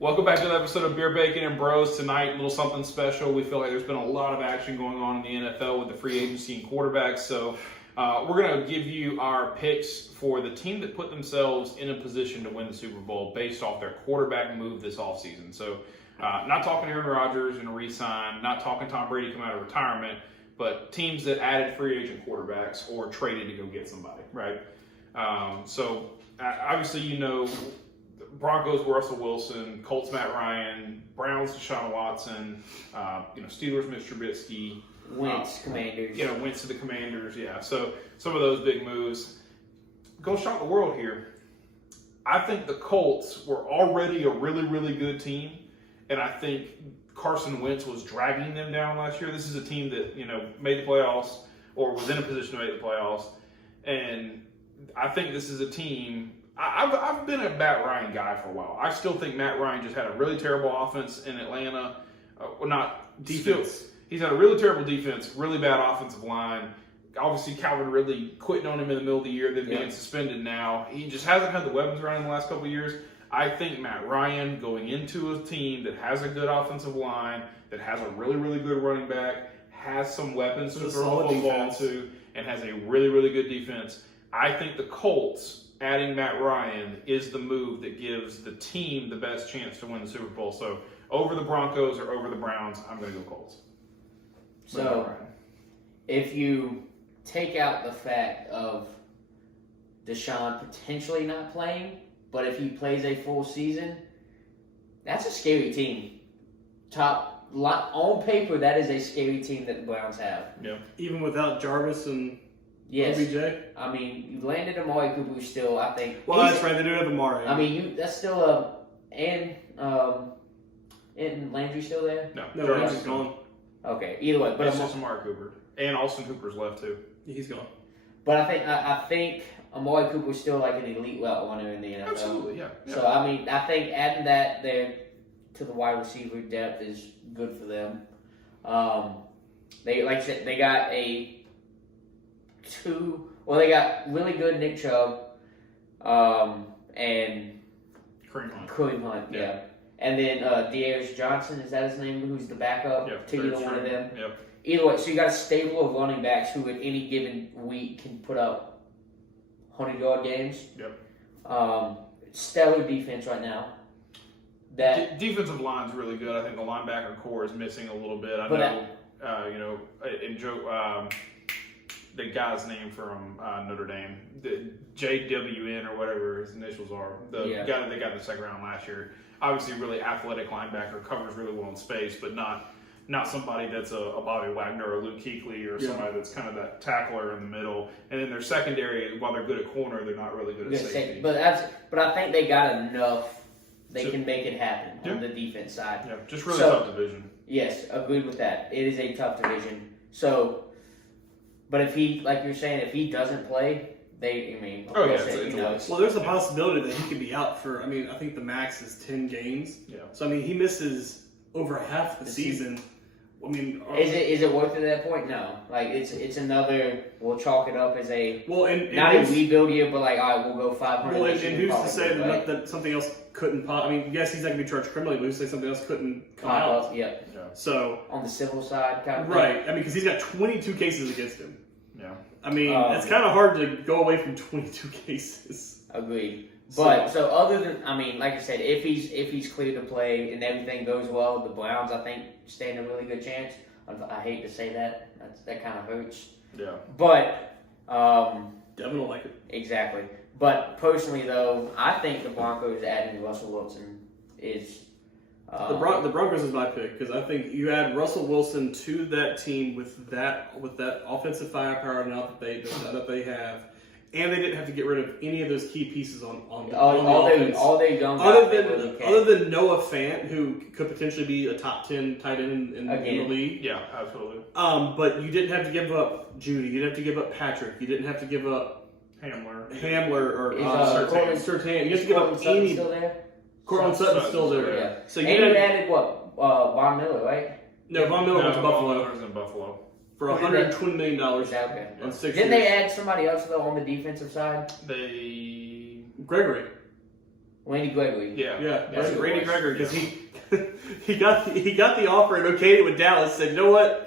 Welcome back to another episode of Beer, Bacon, and Bros. Tonight, a little something special. We feel like there's been a lot of action going on in the NFL with the free agency and quarterbacks. So we're going to give you our picks for the team that put themselves in a position to win the Super Bowl based off their quarterback move this offseason. So not talking Aaron Rodgers and a re-sign, not talking Tom Brady come out of retirement, but teams that added free agent quarterbacks or traded to go get somebody, right? So obviously, you know, Broncos, Russell Wilson, Colts, Matt Ryan, Browns, Deshaun Watson, Steelers, Mitch Trubisky. Wentz, Commanders. Wentz to the Commanders, yeah. So some of those big moves. Go shock the world here. I think the Colts were already a really, really good team, and I think Carson Wentz was dragging them down last year. This is a team that, made the playoffs or was in a position to make the playoffs, and I think this is a team. I've been a Matt Ryan guy for a while. I still think Matt Ryan just had a really terrible offense in Atlanta. Not defense. He's had a really terrible defense, really bad offensive line. Obviously, Calvin Ridley quitting on him in the middle of the year, then being suspended now. He just hasn't had the weapons around in the last couple of years. I think Matt Ryan going into a team that has a good offensive line, that has a really, really good running back, has some weapons to throw the football to, and has a really, really good defense. I think the Colts adding Matt Ryan is the move that gives the team the best chance to win the Super Bowl. So over the Broncos or over the Browns, I'm going to go Colts. So if you take out the fact of Deshaun potentially not playing, but if he plays a full season, that's a scary team. On paper, that is a scary team that the Browns have. Yeah. Even without Jarvis and Yes. OBJ? I mean, you landed Amari Cooper, who's still, I think. Well, that's right. They do have Amari. I mean, that's still and Landry still there? No, Landry's gone. Okay, either way. But it's just Amari Cooper. And Austin Hooper's left, too. Yeah, he's gone. But I think Amari Cooper's still like an elite route runner in the NFL. Absolutely, yeah. So, I mean, I think adding that there to the wide receiver depth is good for them. They, like I said, they got they got really good Nick Chubb and Kareem Hunt, yeah. And then De'Aaron Johnson, is that his name, who's the backup to either one of them? Yep. Either way, so you got a stable of running backs who at any given week can put up 100-yard games. Yep. Stellar defense right now. That defensive line's really good. I think the linebacker core is missing a little bit. The guy's name from Notre Dame, the JWN or whatever his initials are, the guy that they got in the second round last year. Obviously, really athletic linebacker, covers really well in space, but not somebody that's a Bobby Wagner or a Luke Kuechly or somebody that's kind of that tackler in the middle. And then their secondary, while they're good at corner, they're not really good at safety. But I think they got enough. They can make it happen on the defense side. Yeah, just really tough division. Yes, agreed with that. It is a tough division. So. But if he, like you're saying, if he doesn't play, Well, there's a possibility that he could be out for, I think the max is 10 games. Yeah. So, he misses over half the season. Is it worth it at that point? No. Like, it's another, we'll chalk it up as a, not a rebuild year, but like, all right, we'll go 500. Well, and who's to say that something else couldn't pop? yes, he's not going to be charged criminally, but who's to say something else couldn't come out? Yeah. So on the civil side, kind of right. Because he's got 22 cases against him. Yeah. It's kind of hard to go away from 22 cases. Agreed. But so other than, like I said, if he's clear to play and everything goes well, the Browns I think stand a really good chance. I hate to say that. That kind of hurts. Yeah. But Devin will like it. Exactly. But personally though, I think the Broncos adding Russell Wilson is. The Broncos is my pick because I think you add Russell Wilson to that team with that offensive firepower now that they have, and they didn't have to get rid of any of those key pieces on the offense. Other than Noah Fant, who could potentially be a top 10 tight end in the league. Yeah, absolutely. But you didn't have to give up Judy. You didn't have to give up Patrick. You didn't have to give up Hamler or Surtain. You have to give up any. Still there? Cortland Sutton's still there. Yeah. So you added what? Von Miller, right? No, Von Miller went to Buffalo. Von Miller's in Buffalo. For $120 million on 6 Didn't years. they add somebody else though on the defensive side? Gregory. Randy Gregory. Yeah, Yeah, That's who it Randy was. Gregory, because he got the offer and okayed it with Dallas. Said, you know what?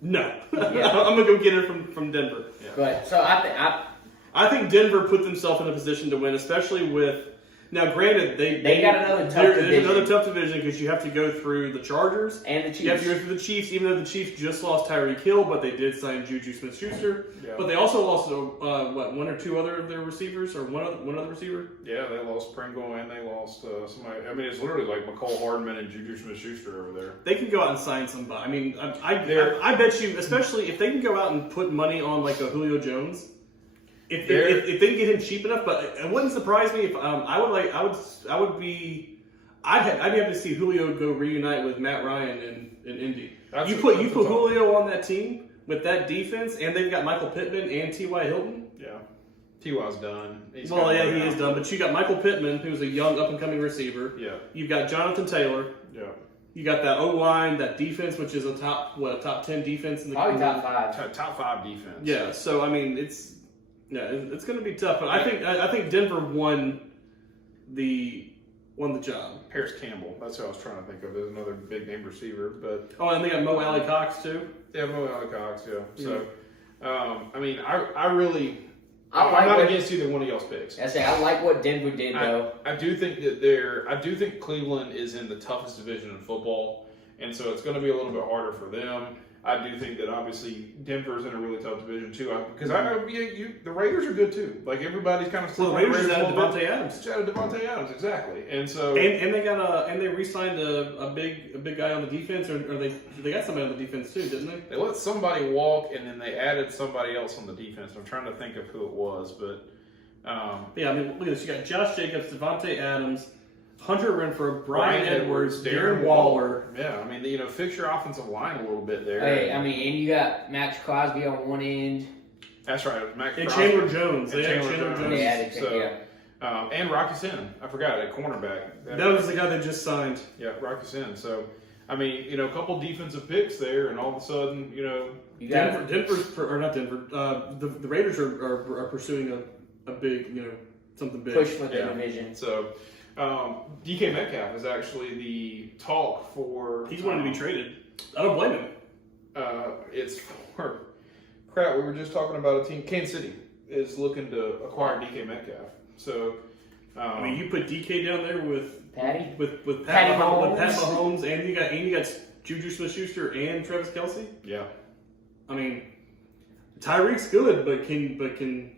No, Yeah. I'm gonna go get her from Denver. But so I think Denver put themselves in a position to win, especially with. Now, granted, They got another tough there's division. another tough division because you have to go through the Chargers. and the You have to Chiefs. go through the Chiefs, even though the Chiefs just lost Tyreek Hill, but they did sign Juju Smith-Schuster. Yeah. But they also lost one or two other of their receivers, or one other receiver. Yeah, they lost Pringle and they lost somebody. I mean, it's literally like McCole Hardman and Juju Smith-Schuster over there. They can go out and sign somebody. I mean, I bet you, especially if they can go out and put money on like a Julio Jones. If they can get him cheap enough, but it wouldn't surprise me if I'd be happy to see Julio go reunite with Matt Ryan in Indy. You put Julio on that team with that defense, and they've got Michael Pittman and T.Y. Hilton. Yeah. T.Y.'s done. He is done. But you got Michael Pittman, who's a young up and coming receiver. Yeah. You've got Jonathan Taylor. Yeah. You got that O line, that defense, which is a top 10 defense in the Probably top 5. Top 5 defense. Yeah. So I mean, it's going to be tough, but I think Denver won the job. Paris Campbell. That's who I was trying to think of. There's another big name receiver, but Oh, and they got Mo Alley Cox too. yeah, Mo Alley Cox. Yeah. So, Yeah. I mean, I really, I I'm like not what, against either one of y'all's picks. I like what Denver did though. I do think Cleveland is in the toughest division in football, and so it's going to be a little bit harder for them. I do think that obviously Denver's in a really tough division too, because the Raiders are good too. Like everybody's kind of Well, the Raiders added Devontae Adams. It's added Devontae Adams, exactly, and so And they re-signed a big guy on the defense, or they got somebody on the defense too, didn't they? they let somebody walk, and then they added somebody else on the defense. I'm trying to think of who it was, but Yeah, I mean, look at this. You got Josh Jacobs, Devontae Adams, Hunter Renfrow, Brian Edwards, Darren Waller. Yeah, I mean, fix your offensive line a little bit there. Hey, I mean, and you got Max Crosby on one end. That's right, Max And Crosby. Chandler Jones. And They had Chandler Chandler Jones. Jones. They added, So, yeah. And Rocky Sin. I forgot, at cornerback. That was the guy they just signed. Yeah, Rocky Sin. So, I mean, a couple defensive picks there, and all of a sudden, You got The Raiders are pursuing a big, something big. push for the Yeah. division. So, DK Metcalf is actually the talk for. He's wanting to be traded. I don't blame him. It's for. Crap, we were just talking about a team. Kansas City is looking to acquire DK Metcalf. So, I mean, you put DK down there with Patty? with Patty Pat Mahomes. Mahomes, and you got Juju Smith-Schuster and Travis Kelce. yeah. I mean, Tyreek's good, but can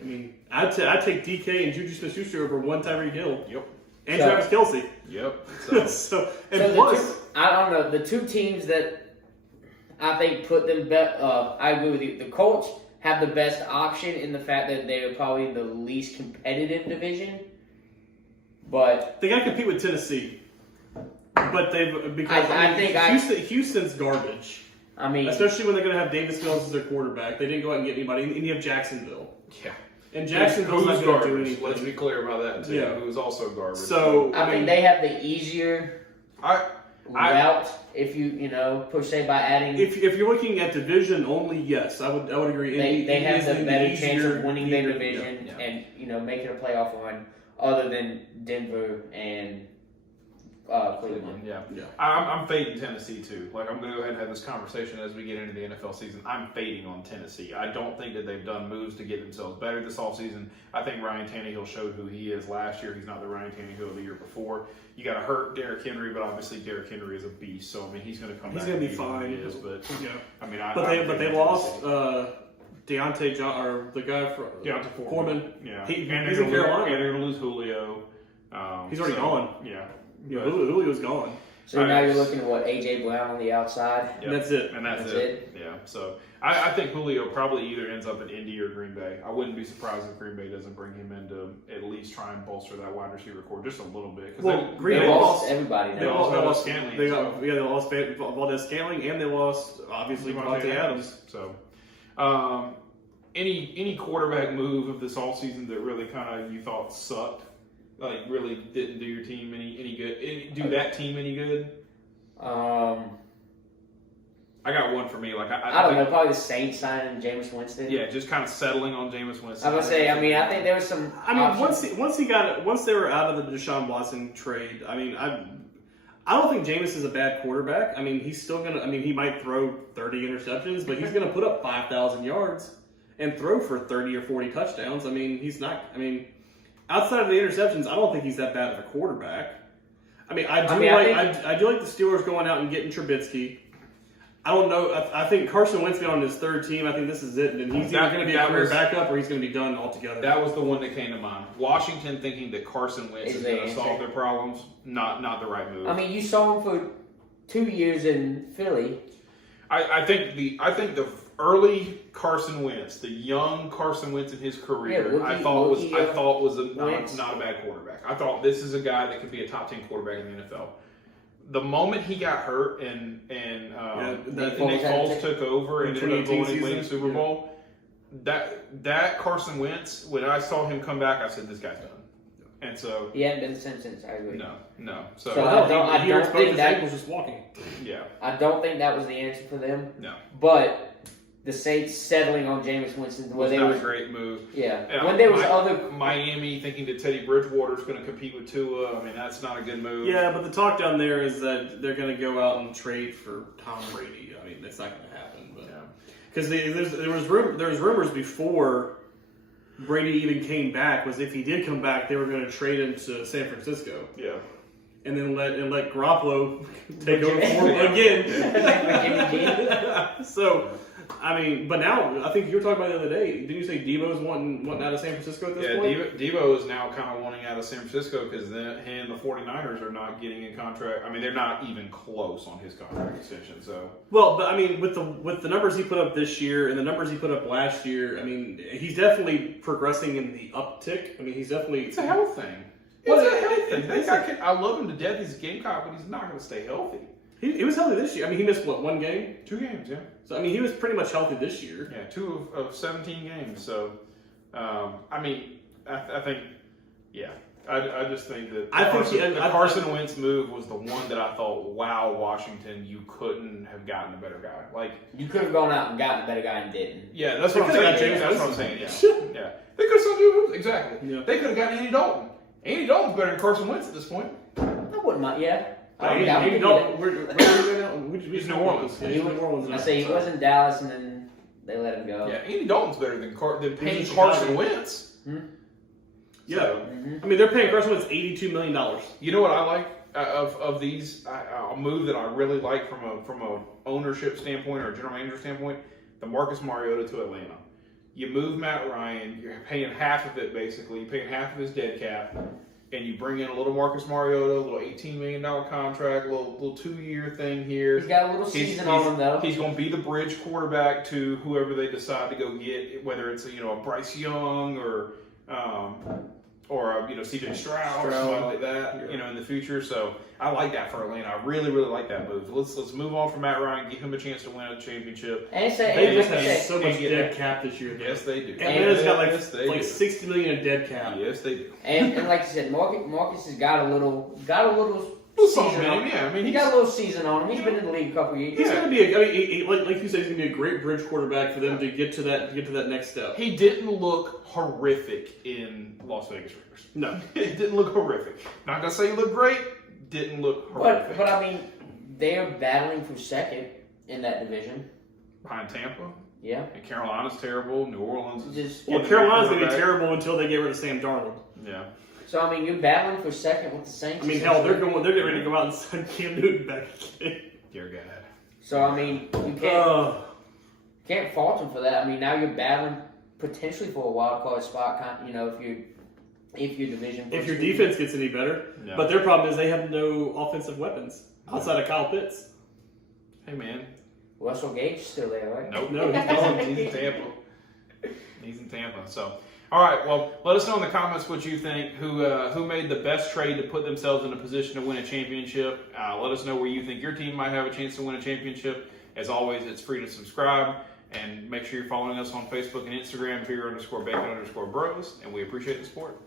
I mean, I'd take DK and Juju Smith-Schuster over one Tyreek Hill Yep. and So- Travis Kelce. Yep. So, So, and So plus, I don't know, the two teams that I think put them I agree with you. The Colts have the best option in the fact that they're probably the least competitive division. But they got to compete with Tennessee, but Houston's garbage. I mean, Especially when they're going to have Davis Mills as their quarterback. They didn't go out and get anybody. And you have Jacksonville. yeah. And Jacksonville's not Who's going to do garbage? anything. Let's be clear about that too. Yeah. Who's also garbage. So, I think they have the easier I route if you per se by adding. if you're looking at division only, yes, I would agree. They have Indy is the better chance easier- of winning their easier- division yeah. and making a playoff run, other than Denver and Cleveland. Yeah. Yeah. I'm fading Tennessee too. Like, I'm going to go ahead and have this conversation as we get into the NFL season. I'm fading on Tennessee. I don't think that they've done moves to get themselves better this offseason. I think Ryan Tannehill showed who he is last year. He's not the Ryan Tannehill of the year before. You got to hurt Derrick Henry, but obviously Derrick Henry is a beast. So, I mean, he's going to come He's back. going to and be who fine. He is, but, Yeah. I mean, But they fading lost Tennessee. Deontay John, or the guy from Deontay Foreman. Yeah. He's and in they're gonna Carolina. And they're going to lose Julio. He's already gone. Yeah. Yeah, But- Julio's gone. So now you're looking at what AJ Brown on the outside. Yep. And that's it. And that's That's it. Yeah. So I think Julio probably either ends up at Indy or Green Bay. I wouldn't be surprised if Green Bay doesn't bring him in to at least try and bolster that wide receiver core just a little bit. Well, Green They Bay lost everybody They now. lost Scantling They as got well. they lost Valdez Scantling, and they lost obviously Devontae Adams. So, any quarterback move of this all season that really kind of you thought sucked, like really didn't do your team any good, do that team any good? I got one for me. Like I don't know, think, probably the Saints signing Jameis Winston. Yeah, just kind of settling on Jameis Winston. I would say, I mean, I think there was some. I mean, options. once they were out of the Deshaun Watson trade, I mean, I don't think Jameis is a bad quarterback. I mean, he's still gonna. I mean, he might throw 30 interceptions, but he's gonna put up 5,000 yards and throw for 30 or 40 touchdowns. I mean, he's not. I mean, outside of the interceptions, I don't think he's that bad of a quarterback. I mean, I do like the Steelers going out and getting Trubisky. I don't know. I think Carson Wentz got on his third team. I think this is it, and he's either going to be a career backup or he's going to be done altogether. That was the one that came to mind. Washington thinking that Carson Wentz is going to solve their problems, not the right move. I mean, you saw him for 2 years in Philly. I think the early Carson Wentz, the young Carson Wentz in his career, I thought was not a bad quarterback. I thought this is a guy that could be a top 10 quarterback in the NFL. The moment he got hurt and Nick Foles took over and ended up going and winning Super Bowl, that Carson Wentz, when I saw him come back, I said, this guy's done. And so he hadn't been the same since. I agree. No. So I don't think that was just walking. Yeah. I don't think that was the answer for them. No. But the Saints settling on Jameis Winston was not a great move. Yeah. When there was other Miami thinking that Teddy Bridgewater is going to compete with Tua, I mean that's not a good move. Yeah, but the talk down there is that they're going to go out and trade for Tom Brady. I mean, that's not going to happen. Because there was rumors before Brady even came back was if he did come back, they were going to trade him to San Francisco. Yeah. And then let Garoppolo take over for him again. So, I mean, but now I think you were talking about the other day. Didn't you say Debo's wanting out of San Francisco at this point? Yeah, Debo is now kind of wanting out of San Francisco because he and the 49ers are not getting a contract. I mean, they're not even close on his contract extension. So, well, but I mean, with the numbers he put up this year and the numbers he put up last year, I mean, he's definitely progressing in the uptick. I mean, he's definitely it's a health thing. I love him to death. He's a Gamecock, but he's not going to stay healthy. He was healthy this year. I mean, he missed, one game? 2 games, yeah. So, I mean, he was pretty much healthy this year. Yeah, 2 of 17 games. So, I mean, I think, yeah. I just think that the Carson Wentz move was the one that I thought, wow, Washington, you couldn't have gotten a better guy. Like you could have gone out and gotten a better guy and didn't. Yeah, that's what I'm saying. That's what I'm saying. Yeah. They could have still do exactly. Yeah. They could have gotten Andy Dalton. Andy Dalton's better than Carson Wentz at this point. I wouldn't mind. Yeah. Andy Dalton. Where he's New Orleans. New Orleans. I say he was in Dallas, and then they let him go. Yeah, Andy Dalton's better than paying Carson Wentz. Yeah, so, I mean they're paying Carson Wentz $82 million. You know what I like of these? A move that I really like from a ownership standpoint or a general manager standpoint, the Marcus Mariota to Atlanta. You move Matt Ryan, you're paying half of it basically. You're paying half of his dead cap, and you bring in a little Marcus Mariota, a little $18 million contract, a little 2-year thing here. He's got a little season on him though. He's going to be the bridge quarterback to whoever they decide to go get, whether it's a Bryce Young or C.J. Stroud or something like that, in the future. So I like that for Atlanta. I really, really like that move. Let's move on from Matt Ryan, give him a chance to win a championship. And they just have so much dead cap this year. Yes, they do. Atlanta's got like $60 million in dead cap. Yes, they do. And like you said, Marcus has got a little season on him. Yeah, I mean he got a little season on him. He's been in the league a couple years. He's going to be like you said, he's going to be a great bridge quarterback for them to get to that next step. He didn't look horrific in Las Vegas Raiders. No, it didn't look horrific. Not gonna say he looked great. Didn't look horrific. But I mean, they are battling for second in that division behind Tampa. Yeah, and Carolina's terrible. New Orleans is Carolina's gonna be terrible until they get rid of Sam Darnold. Yeah. So I mean, you're battling for second with the Saints. I mean, hell, they're getting ready to go out and sign Cam Newton back again. Dear God. So I mean, you can't fault them for that. I mean, now you're battling potentially for a wild card spot. If your division, if your defense gets any better, but their problem is they have no offensive weapons outside of Kyle Pitts. Hey man, Russell Gage is still there, right? Nope. No, he's gone. He's in Tampa. He's in Tampa. So, all right. Well, let us know in the comments what you think. Who made the best trade to put themselves in a position to win a championship? Let us know where you think your team might have a chance to win a championship. As always, it's free to subscribe. And make sure you're following us on Facebook and Instagram, Beer_Bacon_Bros. And we appreciate the support.